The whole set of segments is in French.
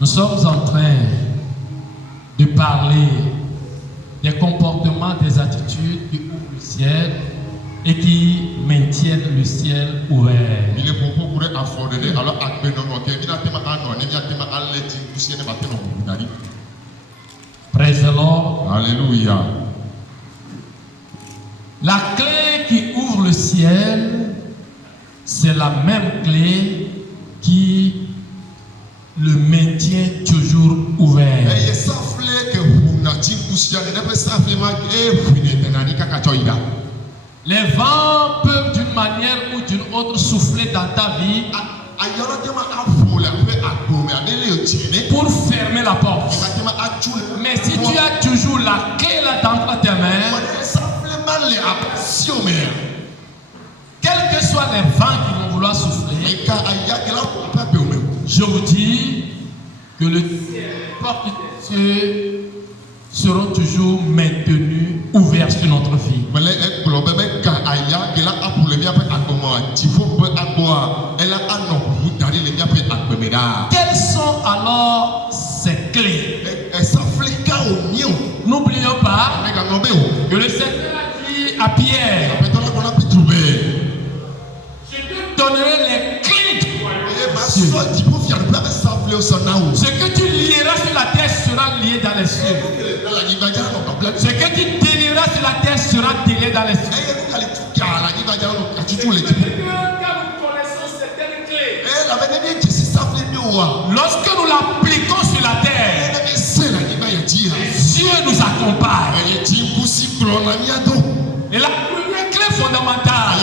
Nous sommes en train de parler des comportements, des attitudes qui ouvrent le ciel et qui maintiennent le ciel ouvert. Praise the Lord. Alléluia. La clé qui ouvre le ciel, c'est la même clé qui le maintient toujours ouvert. Les vents peuvent d'une manière ou d'une autre souffler dans ta vie pour fermer la porte. Mais si tu as toujours la clé là dans tes mains, quels que soient les vents qui vont vouloir souffler, je vous dis que les portes des cieux seront toujours maintenues ouvertes sur notre vie. Quelles sont alors ces clés? N'oublions pas que le Seigneur a dit à Pierre, je te donnerai les clés du royaume. Ce que tu lieras sur la terre sera lié dans les cieux. Ce que tu délieras sur la terre sera délié dans les cieux. Quand nous connaissons certaines clés, lorsque nous l'appliquons sur la terre, Dieu nous accompagne. Et la première clé fondamentale,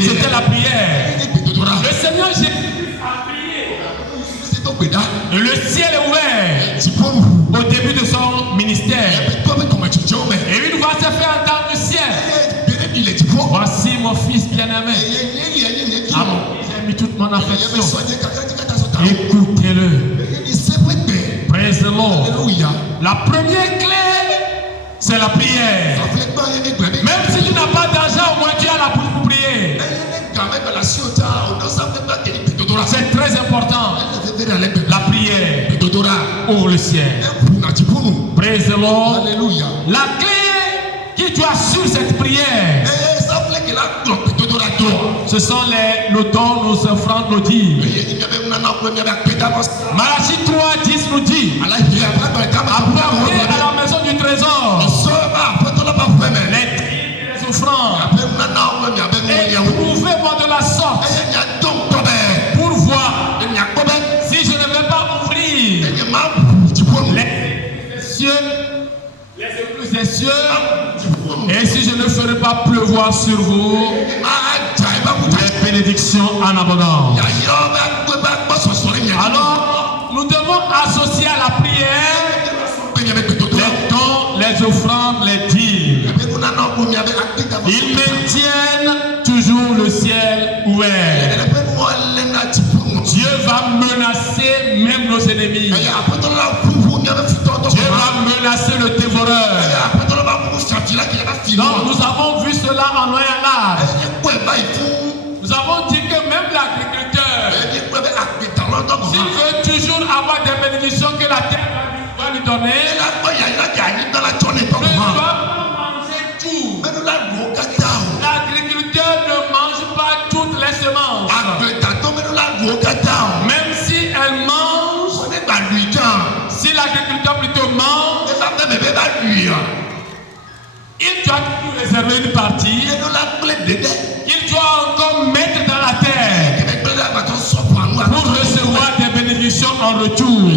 c'était la prière. Le Seigneur Jésus a prié. Et le ciel est ouvert au début de son ministère. Et il va se faire entendre du ciel. Voici mon fils bien-aimé. À mon fils, j'ai mis toute mon affection. Écoutez-le. Praise the Lord. La première clé, c'est la prière. Même si tu n'as pas d'argent, au moins tu as la bouche pour prier. C'est très important. La prière ouvre le ciel. Praise the Lord. La clé qui doit sur cette prière, ce sont nos dons, nos offrandes, nos dîmes. Malachie 3:10 nous dit, apportez à la maison du trésor les offrandes et prouvez-moi de la sorte pour voir si je ne vais pas ouvrir les cieux, les écluses des cieux, et si je ne ferai pas pleuvoir sur vous les bénédictions en abondance. Alors, nous devons associer à la prière les dons, les offrandes, les dîmes. Ils maintiennent toujours le ciel ouvert. Dieu va menacer même nos ennemis. Dieu va menacer le dévoreur. Donc nous avons vu cela en loin et en large. Nous avons dit que même l'agriculteur, s'il veut toujours avoir des bénédictions que la terre va lui donner, ne doit pas manger tout. L'agriculteur ne mange pas toutes les semences. Même si elle mange, si l'agriculteur plutôt mange, il doit réserver une partie qu'il doit encore mettre dans la terre pour recevoir des bénédictions en retour.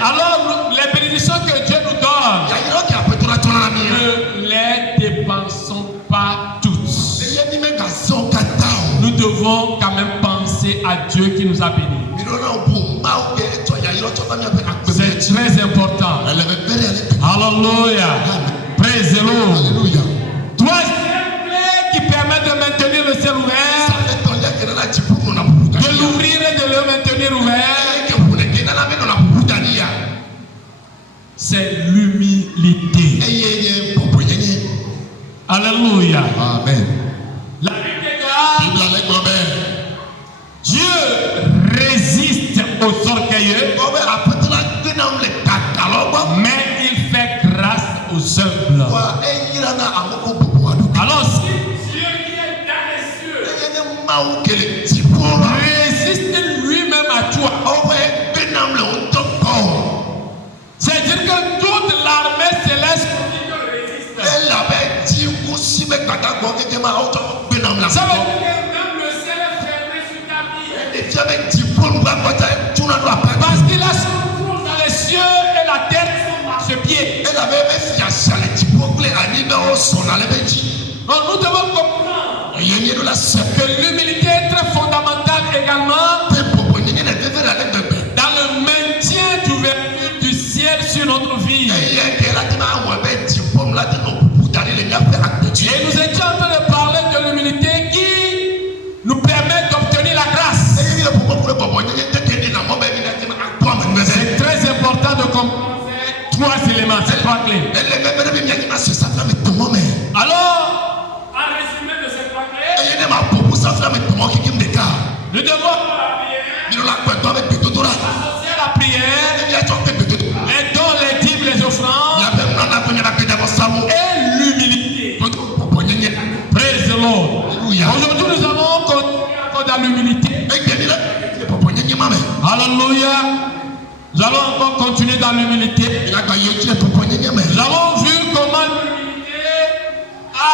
Alors, les bénédictions que Dieu nous donne, ne les dépensons pas toutes. Nous devons quand même penser à Dieu qui nous a bénis. C'est très important. Hallelujah. Praise the Lord. Troisième clé qui permet de maintenir le ciel ouvert, de l'ouvrir et de le maintenir ouvert, c'est l'humilité. Alléluia. Amen. La Bible déclare, Dieu résiste aux résiste lui-même à toi. C'est-à-dire que toute l'armée céleste résiste. Ça veut dire que même le ciel est fermé sur ta vie. Parce qu'il a son trône dans les cieux et la terre sont à ses pieds. Donc nous devons comprendre que l'humilité est très fondamentale également dans le maintien d'ouverture du ciel sur notre vie. Et nous étions en train de parler de l'humilité qui nous permet d'obtenir la grâce. C'est très important de comprendre ces trois éléments, ces trois clés. Alors, en résumé de ces trois clés, nous devons associer la prière, les dons, les dîmes, les offrandes et l'humilité. Praise the Lord. Aujourd'hui, nous allons continuer encore dans l'humilité. Alléluia. Nous allons encore continuer dans l'humilité. Nous avons vu comment l'humilité a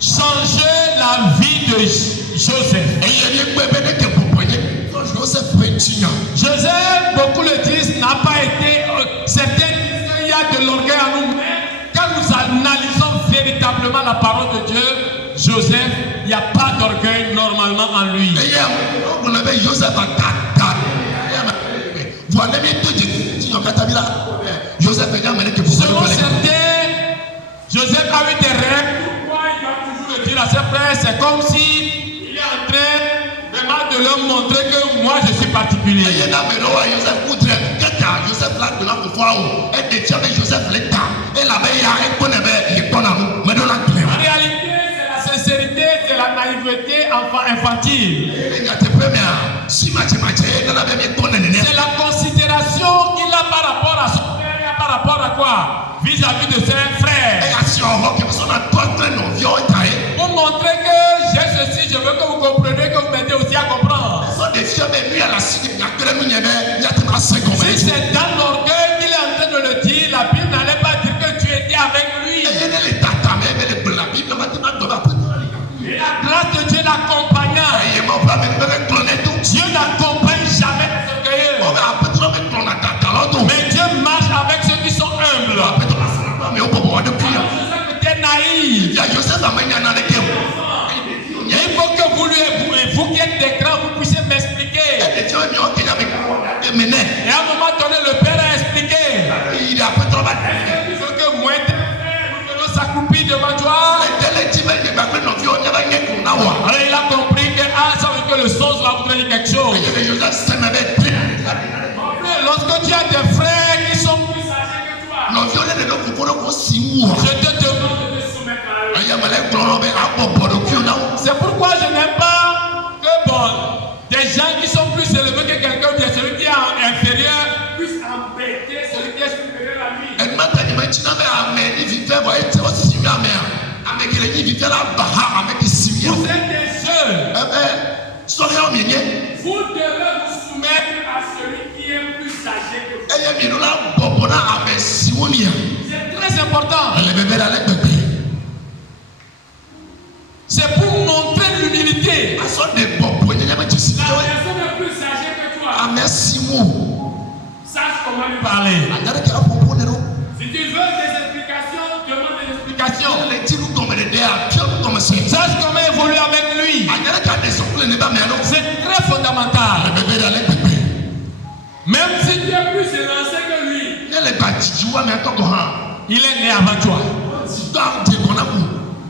changé la vie de Joseph. Joseph, beaucoup le disent, n'a pas été. Certains disent qu'il y a de l'orgueil en nous. Mais quand nous analysons véritablement la parole de Dieu, Joseph, il n'y a pas d'orgueil normalement en lui. Selon certains, Joseph a eu des rêves. Pourquoi il doit toujours le dire à ses frères? C'est comme si il est en train vraiment de leur montrer que moi je suis particulier. En réalité, c'est la sincérité, c'est la naïveté infantile. C'est la considération qu'il a par rapport à son père et par rapport à quoi? Vis-à-vis de ses frères. Pour montrer que j'ai ceci, je veux que vous compreniez, que vous m'aidez aussi à comprendre. Si c'est dans l'orgueil qu'il est en train de le dire, la Bible n'allait pas dire que tu étais avec lui. Et la grâce de Dieu l'accompagnant. Dieu n'accompagne jamais les orgueilleux. Mais Dieu marche avec ceux qui sont humbles. Tu es naïf. Il faut que vous qui êtes des grands, vous puissiez m'expliquer. Et à un moment donné, le père a expliqué. Il faut que moi et tes frères, nous venons s'accroupir devant toi. Alors il a compris que ça veut dire que le sens va vous donner quelque chose. Lorsque tu as des frères qui sont plus âgés que toi, je te demande de te soumettre à eux. C'est pourquoi je n'aime pas que des gens qui sont plus élevés que quelqu'un, bien celui qui est inférieur, puisse embêter celui qui est supérieur à lui. Vous êtes des jeunes. Vous devez vous soumettre à celui qui est plus âgé que vous. C'est très important. C'est pour montrer l'humilité. La personne est plus âgée que toi. Sache comment lui parler. Si tu veux des explications, demande des explications. Sache comment évoluer avec lui. C'est très fondamental. Même si tu es plus élancé que lui, il est né avant toi.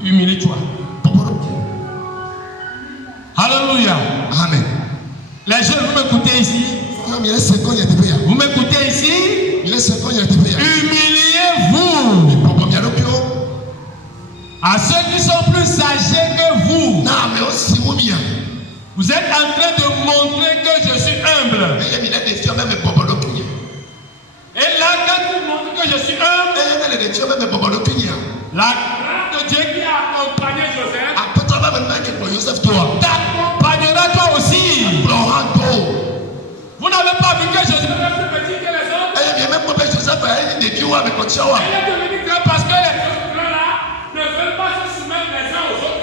Humilie-toi. Alléluia. Amen. Les jeunes, vous m'écoutez ici? Vous m'écoutez ici? Humiliez-vous à ceux qui sont plus âgés que vous. Vous êtes en train de montrer que je suis humble. Et là, quand tu montres que je suis humble, la grâce de Dieu qui a accompagné Joseph t'a parce que les autres là ne veulent pas se soumettre les uns aux autres.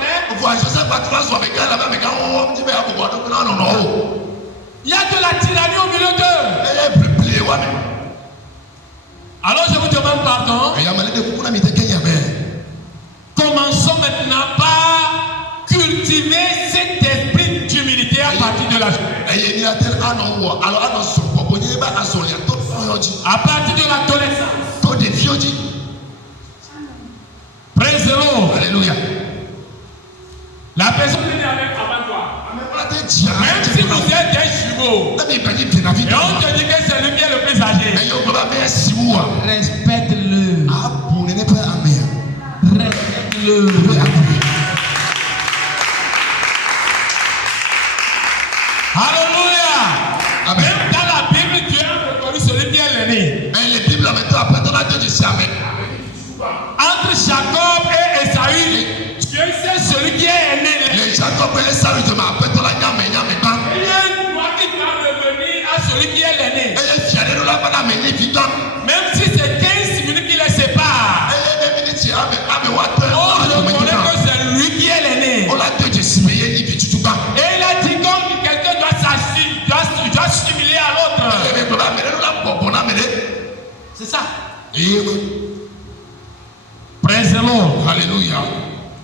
Il y a de la tyrannie au milieu d'eux. Alors je vous demande pardon. Commençons maintenant par cultiver cet esprit d'humilité à partir de la à partir de l'adolescence. Praise the Lord. Alléluia. La personne est avec avant toi. Même si vous êtes des jumeaux, et on te dit que c'est lui qui est le plus âgé, respecte-le. Respecte-le. Alléluia. Même dans la Bible, Dieu a reconnu celui qui est l'aîné. Entre Jacob et Esaü, Dieu sait celui qui est aîné. Il y a une loi qui doit revenir à celui qui est l'aîné. Même si c'est 15 minutes qui les séparent, on reconnaît que c'est lui qui est l'aîné. Et il a dit que quelqu'un doit s'humilier à l'autre. C'est ça. Praise the Lord. Alléluia.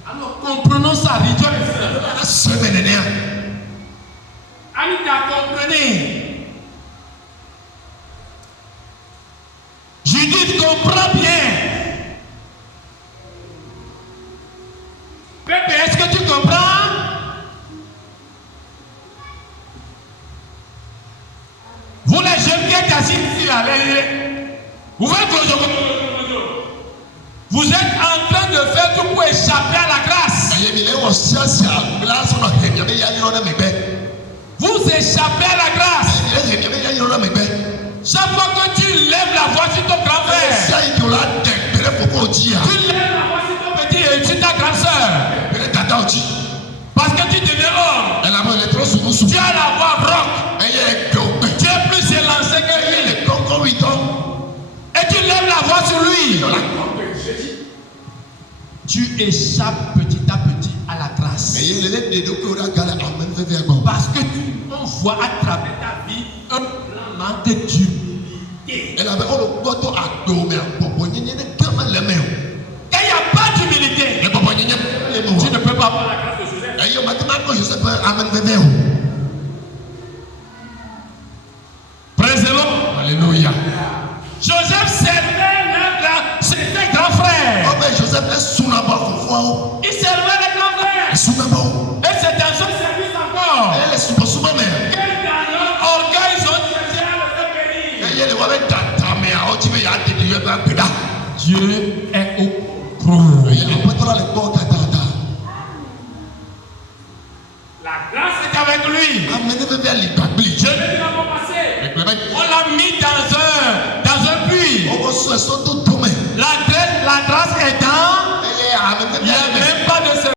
Alors comprenons ça, rejoice. Anita, comprenez. Judith, comprends bien. Pépé, est-ce que tu comprends? Vous les jeunes qui êtes assis ici là, vous êtes en train de faire tout pour échapper à la grâce. Vous échappez à la grâce. Chaque fois que tu lèves la voix sur ton grand frère, tu lèves la voix sur ton petit et sur ta grande soeur. Parce que tu deviens homme. Tu as la voix rock. Tu es plus élancé que lui. Et tu lèves la voix sur lui. Tu échappes petit à petit à la grâce. Parce que on voit à travers ta vie un manque d'humilité. Et il n'y a pas d'humilité, tu ne peux pas avoir la grâce de Joseph. Praise the Lord. Alléluia. Joseph servait ses grands frères. Il servait les grands frères. Et c'est dans son service encore que dans leur orgueil, ils ont cherché à le faire périr. Dieu est au trône. La grâce est avec lui. Je l'ai dit dans mon passé. On l'a mis dans un puits.